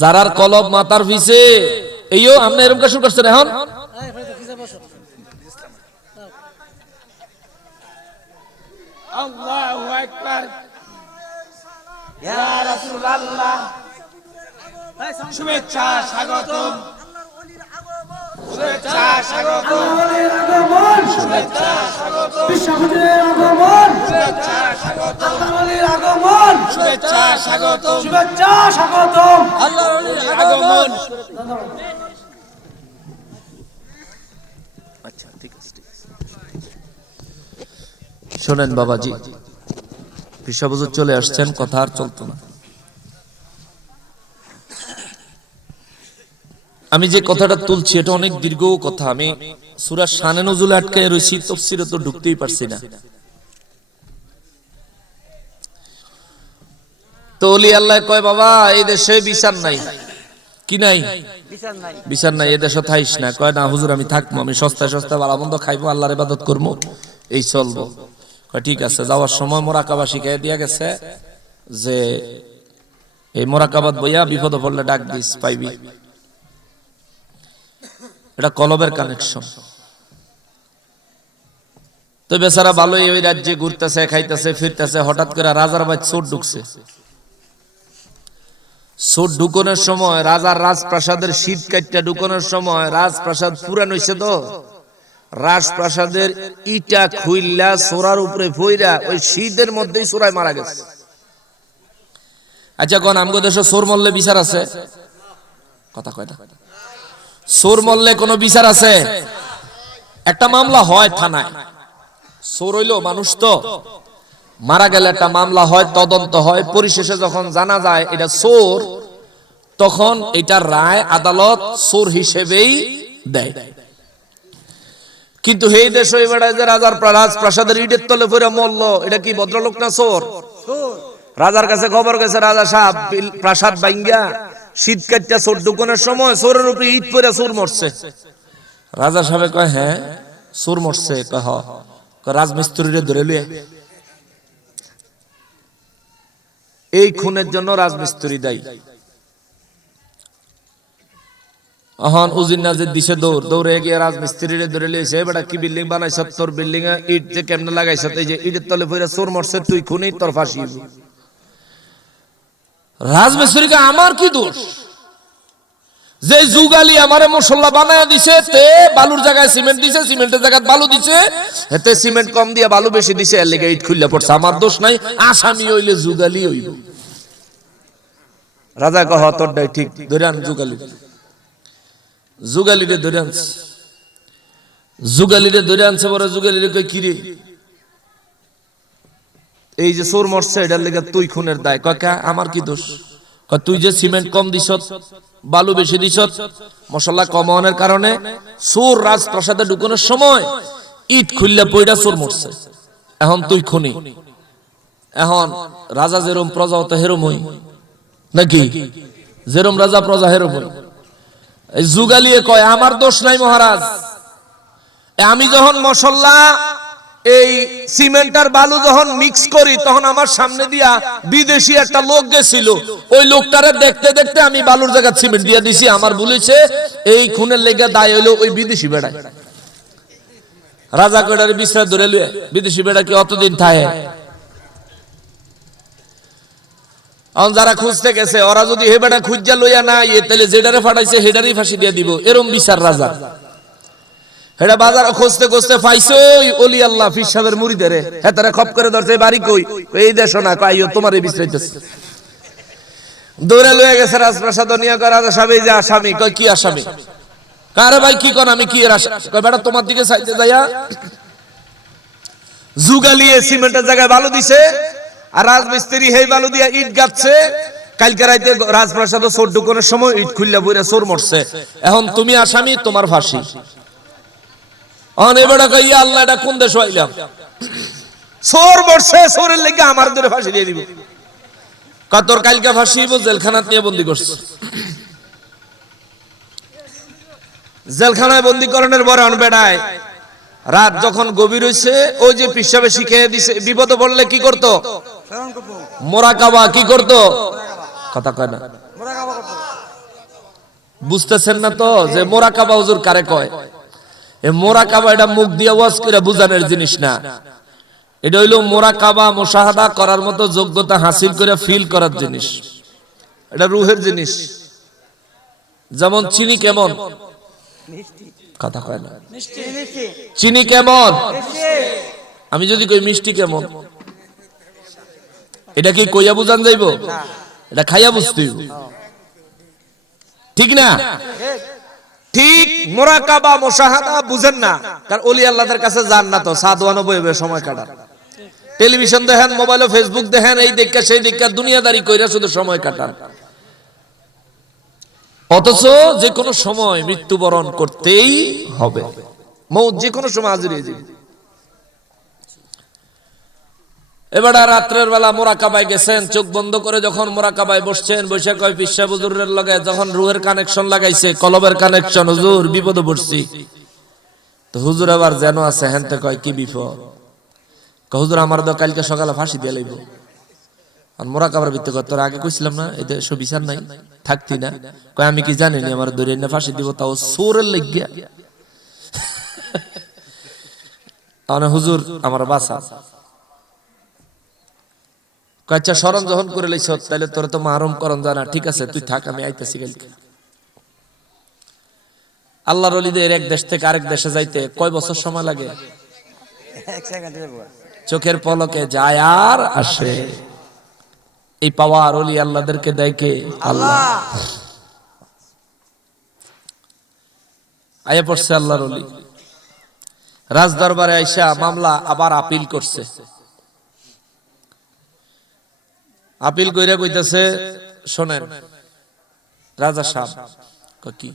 যারার কলব মাতার পিছে এইও আপনি এরকম কাজ শুরু করছেন এখন। আল্লাহু আকবার, ইয়া রাসূলুল্লাহ, শুভেচ্ছা স্বাগতম, শুভেচ্ছা স্বাগতম, শুভেচ্ছা স্বাগতম, বিশ্বহুজুরের আগমন, শুভেচ্ছা স্বাগতম। আল্লাহর ওলির আগমন, শুভেচ্ছা স্বাগতম, শুভেচ্ছা স্বাগতম। আল্লাহর ওলির আগমন। আচ্ছা ঠিক আছে, ঠিক আছে। শোনেন বাবাজি, পেশা হুজুর চলে আসছেন, কথা আর চলতো না। আমি যে কথাটা তুলছি এটা অনেক দীর্ঘ কথা। আমি সূরা শানে নজুলে আটকে রয়েছি, তাফসীরে তো ঢুকতেই পারছি না। তো ওলি আল্লাহ কয়, বাবা এই দেশে বিচার নাই। কি নাই? বিচার নাই। এ দেশে থাইস না। কয় না হুজুর আমি থাকবো, আমি সস্তায় সস্তায় ভালো মন্দ খাইবো, আল্লাহর ইবাদত করবো, এই চলবো। কয় ঠিক আছে। যাওয়ার সময় মোরাকাবা শিখাই দিয়া গেছে যে এই মোরাকাবাত বইয়া বিপদ পড়লে ডাক দিস, পাইবি। এটা কলবের কানেকশন। তো বেচারা ভালোই ওই রাজ্যে ঘুরতেছে, খাইতেছে, ফিরতেছে। হঠাৎ করে রাজার বাড়ি চোর ঢুকছে। চোর ঢুকনের সময় রাজার রাজপ্রাসাদের শীত কাটটা ঢুকনের সময় রাজপ্রাসাদ পুরান হইছে, তো রাজপ্রাসাদের ইটা খুইল্লা সোরার উপরে ফইরা ওই শীতের মধ্যেই সোরায় মারা গেছে। আচ্ছা কোন আমগো দেশে চোর মরলে বিচার আছে? কথা কয় না। চোর মরলে কোনো বিচার আছে? একটা মামলা হয় থানায়। চোর হইলো মানুষ, তো মারা গেলে একটা মামলা হয়, তদন্ত হয়, পরিশেষে যখন জানা যায় এটা চোর, তখন এটার রায় আদালত চোর হিসেবেই দেয়। কিন্তু এই দেশে এবারে যে রাজার রাজপ্রাসাদের ইটের তলে পড়ে মরলো, এটা কি ভদ্রলোক না চোর? রাজার কাছে খবর গেছে, রাজা সাহেব প্রাসাদ ভাঙ্গা শীত কাটটা চোর ঢুকনের সময় চোরের উপরে ইট পড়ে চোর মরছে। রাজা সাহেব কয়, হ্যাঁ চোর মরছে? কয় হ। রাজমিস্ত্রিরে ধরে লুয়ে। এই খুনের জন্য রাজমিস্ত্রি দায়ী। এখন উজির নাজির দিছে দৌড়, দৌড়ে গিয়ে রাজমিস্ত্রিরে ধরে লিয়েছে। বেটা কি বিল্ডিং বানাইছ? তোর বিল্ডিং এ ইট যে কেমনে লাগাইছ? এই যে ইটের তলে পড়ে চোর মরছে, তুই খুনি, তোর ফাঁসি। রাজমিস্ত্রিকে আমার কি দোষ যে যুগালি আমারে মশলা বানায় দিছে, তে বালুর জায়গায় সিমেন্ট দিছে, সিমেন্টের জায়গায় বালু দিছে, এতে সিমেন্ট কম দিয়ে বালু বেশি দিছে, এর লেগে ইট খুললা পড়ছে। আমার দোষ নাই, আসামি হইলে যুগালি হইব। রাজা কহ তোরটাই ঠিক, ধরে আন যুগালি। যুগালিরে ধরে আনছে। যুগালিরে ধরে আনছে। বড় যুগালিরে কই, কিরে এই যে চোর মরছে এটার লেগে তুই খুনের দায়? কাকা আমার কি দোষ? তুই যে সিমেন্ট কম দিছ, বালু বেশি দিছ, মশলা কম হওয়ার কারণে চোর রাজপ্রাসাদে ঢুকানোর সময় ইট খুললে পয়টা চোর মরছে, এখন তুই খুনি। এখন রাজা যেরম প্রজা তো হেরম হই নাকি? যেরম রাজা প্রজা হেরম হই। এই যুগালিয়ে কয় আমার দোষ নাই মহারাজ, আমি যখন মশলা এই সিমেন্ট আর বালু যখন মিক্স করি, তখন আমার সামনে দিয়া বিদেশি একটা লোক গেছিল, ওই লোকটারে দেখতে দেখতে আমি বালুর জায়গা সিমেন্ট দিয়ে দিছি, আমার বলেছে এই খুনের লেগে দায় হইলো ওই বিদেশি বেড়ায়। রাজা কয়টারে বিশ্রাম ধরে লুয়ে, বিদেশি বেড়া কি অতদিন থাকে? এখন যারা খুঁজতে গেছে ওরা যদি হে বেটা খুঁজা লইয়া না তাহলে যেটারে ফাটাইছে হেডারই ফাঁসি দিয়ে দিব, এরম বিচার রাজা। হেডা বাজার খুঁজতে খুঁজতে পাইছে ওলি আল্লাহ ফির সাহেবের মুরিদেরে, হ্যাঁ তারা খপ করে ধরছে, বাড়ি কই? এই দেশ না, কইও তোমার এই বিশ্রাইতেছে। দৌড়ে লয়ে গেছে রাজপ্রাসাদ নিয়ে। রাজা সাহেব এই যে আসামি। কয় কি আসামি? কারে ভাই কি কোন আমি কি এর আসামি? কয় বেটা তোমার দিকে চাইতে যাইয়া যুগালিয়ে সিমেন্টের জায়গায় বালু দিছে, আর রাজমিস্ত্রি হেই বালু দিয়া ইট গাচ্ছে। কালকে রাইতে রাজপ্রাসাদে চোর ঢুকানোর সময় ইট খুললা বইরা চোর মরছে, এখন তুমি আসামি, তোমার ফাঁসি। এবারে কইয়া আল্লাহ এটা কোন দেশ হইলাম? চোর মরছে, চোরের লেগে আমার ধরে ফাঁসি দিয়ে দিব। তোর কালকে ফাঁসি হইব, জেলখানাত নিয়ে বন্দি করছে। জেলখানায় বন্দি করণের পরে বেড়ায় রাত যখন গভীর হইছে, ওই যে পিসাবে শিখিয়ে দিছে বিপদে পড়লে কি করতো? মোরাকাবা। কি করতো? কথা কয় না, বুঝতেছেন না তো যে মোরাকাবা হুজুর কারে কয়? এ মোরাকাবা এটা মুখ দিয়ে ওয়াজ করে বুঝানোর জিনিস না, এটা হইলো মোরাকাবা মুশাহাদা করার মতো যোগ্যতা হাসিল করে ফিল করার জিনিস, এটা রুহের জিনিস। যেমন চিনি কেমন? কথা কয় না, চিনি কেমন? আমি যদি কই মিষ্টি কেমন, এটা কি কইয়া বুঝান যাইব? এটা খাইয়া বুঝতে হইব। ঠিক না? ঠিক। মুরাকাবা মুশাহাদা বুঝেন না, কারণ ওলি আল্লাহদের কাছে যান না, তো সাদওয়ানো বইবে সময় কাটান। টেলিভিশন দেখেন, মোবাইলে ফেসবুক দেখেন, এই দেখা সেই দেখা দুনিয়াদারি কইরা শুধু সময় কাটান। অথচ যে কোনো সময় মৃত্যুবরণ করতেই হবে, মৌত যে কোনো সময় হাজির হয়ে যাবে। এবার রাত্রের বেলা মুরাকাবায় গেছেন, চোখ বন্ধ করে যখন মুরাকাবায় বসছেন, বৈশা কয় পিসা হুজুরের লগে যখন রুহের কানেকশন লাগাইছে, কলবের কানেকশন, হুজুর বিপদে পড়ছি। তো হুজুর আবার যেন আছে হেনতে কয় কি বিপদ? হুজুর আমার তো কালকে সকালে ফাঁসি দিয়ে লাইব। আর মুরাকাবার ভিত্তি কর, তোর আগে কইছিলাম না এতে সব বিচার নাই, থাকতি না? কয় আমি কি জানি আমার দরিয়া না ফাঁসি দিব, তাও সোরের লাগিয়া। হুজুর আমার বাসা। আচ্ছা স্মরণ যখন করে লইছ, তাহলে তোর তো মাহরুম করন জানা, ঠিক আছে তুই থাক, আমি আইতাছি কালকে। আল্লাহর ওলিদের এক দেশ থেকে আরেক দেশে যাইতে কয় বছর সময় লাগে? চোখের পলকে যায় আর আসে। এই পাওয়ার ওলি আল্লাহদেরকে দেয় কে? আল্লাহ। আয়া পড়ছে আল্লাহর ওলি, রাজ দরবারে আইসা মামলা আবার আপিল করছে। আপিল কইরা কইতাছে, শোনেন রাজা সাহেব, কি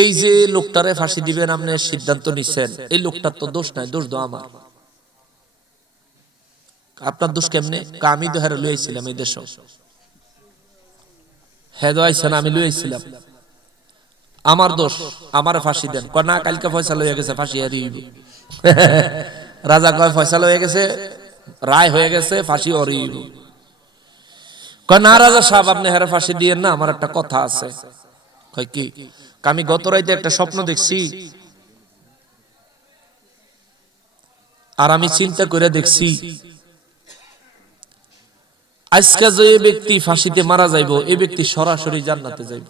এই যে লোকটারে ফাঁসি দিবেন আপনি সিদ্ধান্ত নিছেন, এই লোকটার তো দোষ নাই, দোষ তো আমার। আপনার দোষ কেমনে? আমি তো হেরে লইছিলাম এই দেশ, হ্যাঁ আইছেন আমি লইছিলাম, আমার দোষ, আমার ফাঁসি দেন। কয় না, কালকে ফয়সালা হয়ে গেছে, ফাঁসি হারিয়ে। রাজা কয় ফয়সালা হয়ে গেছে, রায় হয়ে গেছে, ফাঁসি হরিব। কয় না রাজা সাহেব আপনি হেরে ফাঁসি দিয়েন না, আমার একটা কথা আছে। কয় কি? আমি গত রাইতে একটা স্বপ্ন দেখছি, আর আমি চিন্তা করে দেখছি আজকে যে ব্যক্তি ফাঁসিতে মারা যাইব, এই ব্যক্তি সরাসরি জান্নাতে যাইব।